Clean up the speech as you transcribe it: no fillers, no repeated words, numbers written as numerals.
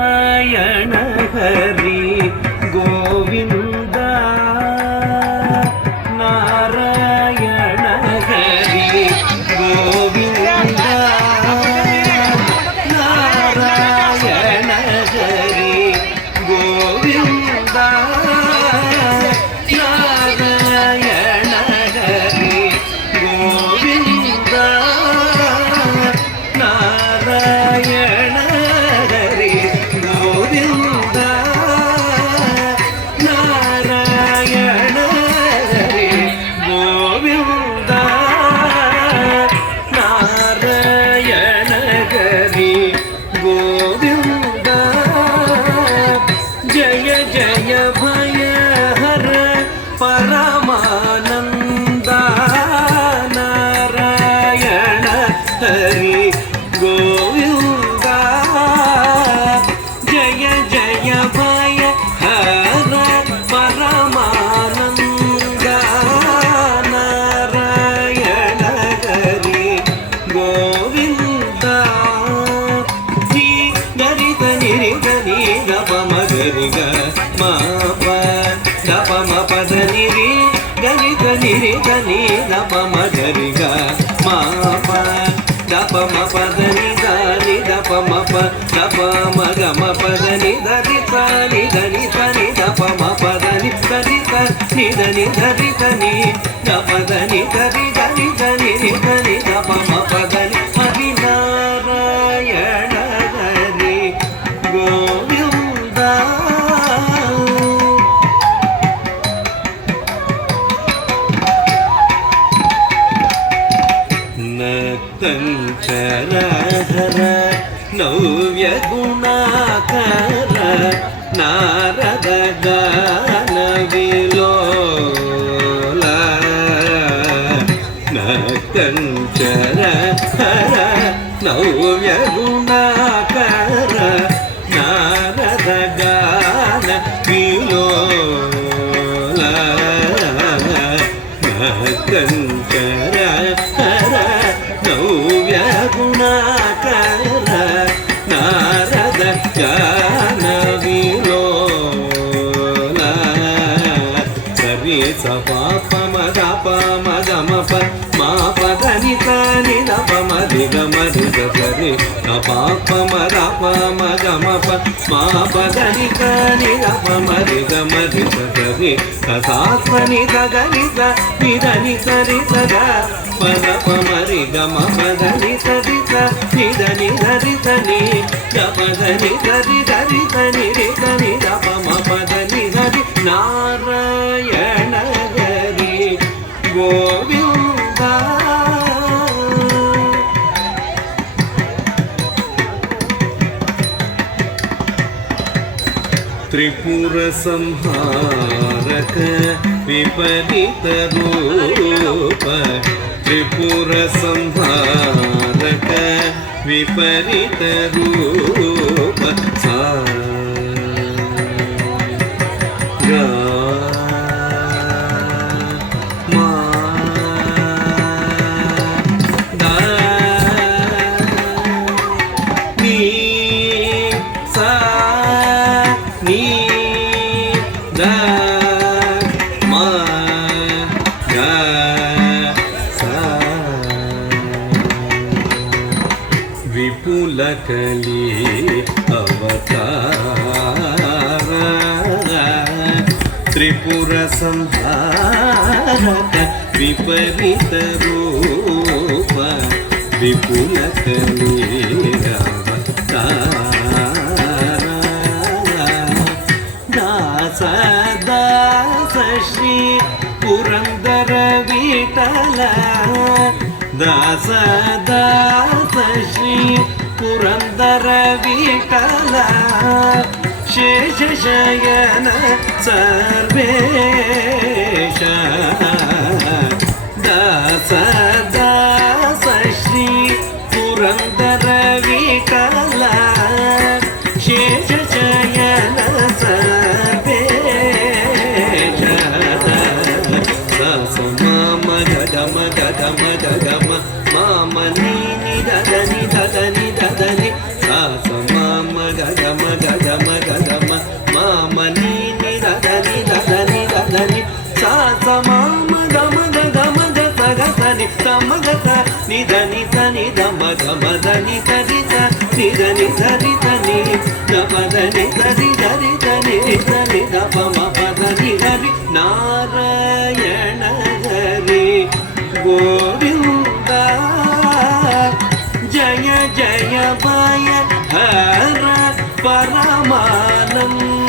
ನಾರಾಯಣ ಹರಿ ಗೋವಿಂದ ನಾರಾಯಣ ಹರಿ ಗೋವಿಂದ ನಾರಾಯಣ ಹರಿ ಗೋವಿಂದ ನಾರಾಯಣ ಹರಿ ಗೋವಿಂದ ನಾರಾಯಣ ಹರಿ ಗೋವಿಂದ ನಾರಾಯಣ ಹರಿ ಗೋವಿಂದ ನಾರಾಯಣ ಹರಿ ಗೋವಿಂದ ಜಯ ಜಯ ಭಯ ಹರ ಪರಮಾನಂದ ನಾರಾಯಣ ಹರಿ ಗೋವಿಂದ ಜಯ ಜಯ ಭಯ ಹರ ಪರಮಾನಂದ ನಾರಾಯಣ ಹರಿ ಗೋವಿಂದ ಶ್ರೀ ಗರಿತ ನಿರಿತ ನೀಗಪ ಮಗರಿಗ ಮಾಪ ದಪ ಮಪದ ನಿರಿ ಗರಿತ ನಿರಿತ ನೀಗಪ ಮಗರಿಗ ಮಾಪ ದಪ ಮಪದ ನಿದ ನಿದಪ ಮಪ ದಪ ಮಗ ಮಪದ ನಿದರಿತ ನಿದನಿತ ನಿದಪ ಮಪದ ನಿದರಿತ ನಿದ ನಿದರಿತ ನಿ ದಪದ ನಿದರಿತ ನಿದ ನಿರಿತ ನಿದಪ ಮಪದ ನಿ ಹರಿನಾರಾಯಣ ಹರಿ ಗೋವಿಂದ ನಕ್ತಂಚರಹರ ನವ್ಯ ಗುಣಾಕರ ನಾರದ ಗಾನ ವಿಲೋಲ ನಕ್ತಂಚರಹರ ನವ್ಯ ಗುಣಾಕರ ನಾರದ ಗಾನ ವಿಲೋಲ ನಕ್ತಂಚರಹರ ನವ್ಯ ಗುಣಾಕರ ನಾರದ ಗಾನ ವಿಲೋಲ ಸರಿ ಸ ಪಾಪ ಮದ ಪ ಮದ ಮಪ ಮಾ ಪದ ನಿತ ನಿದ ಪ ಮದಿ ಗ ಮದಿ ಗ ಸರಿ ಸ ಪಾಪ ಮದ ಪ ಮದ ಮಪ ಮಾ ಪದ ನಿತ ನಿದ ಪ ಮದಿ ಗ ಮದಿ ಗ ಸರಿ ಸ ಸಾತ್ವ ನಿದ ಗ ನಿದ ನಿದ ನಿ ಸರಿ ಸದ ಪದ ಪ ಮರಿ ಗ ಮ ಪದ ನಿ ಸರಿ ಸ ನಿದ ನಿ ಧರಿ ಸ ನಿ ಗ ಪದ ನಿ ಧರಿ ಧರಿ ಸ ನಿ ರಿ ಸ ನಿ ದ ಪ ಮ ಪದ ನಿ ಧರಿ ನಾರಾಯಣ ಹರಿ ಗೋವಿಂದ ತ್ರಿಪುರ ಸಂಹಾರಕ ವಿಪರೀತ ರೂಪ ತ್ರಿಪುರ ಸಂಹಾರಕ ವಿಪರೀತ ರೂಪ ಸಾ ಗ ಮಾ ದ ನೀ ಸಾ ನೀ ದ ಮ ಗ ಸ ವಿಪುಲ ಕಲಿ ಅವತಾರ ತ್ರಿಪುರ ಸಂಹಾರಕ ವಿಪರೀತ ರೂಪ ವಿಪುಲ ಕಲಿ ಅವತಾರ ದಾಸ ದಾಸ ಶ್ರೀ ಪುರಂದರ ವಿಠಲ ದಾಸ ದಾಸ ಶ್ರೀ ಪುರಂದರ ವಿಠಲ ಶೇಷ ಶಯನ ಸರ್ವೇಶ ದಾಸ ದಾಸ ಶ್ರೀ ಪುರಂದರ ವಿಠಲ ಶೇಷ ಶಯನ ಸರ್ವೇಶ ಸ ಮಾಮ ಗದ ಮಗದ ಮಗದ ಮಾಮ ನೀ ನಿದ ನಿ ದ ನಿ ದ ನಿ ಸ ಮಾಮ గమ గమ గమ మామని నిరదని రదని రదని సా సమామ గమ గమ గని సమగత నిదని దని దమ గమ దని తరి నిదని ధరి ధని గమదని ధరి ధరి ధని ధని దమ పదని హరి నారాయణ హరి గోవింద జయ జయ భయ హర పరమానంద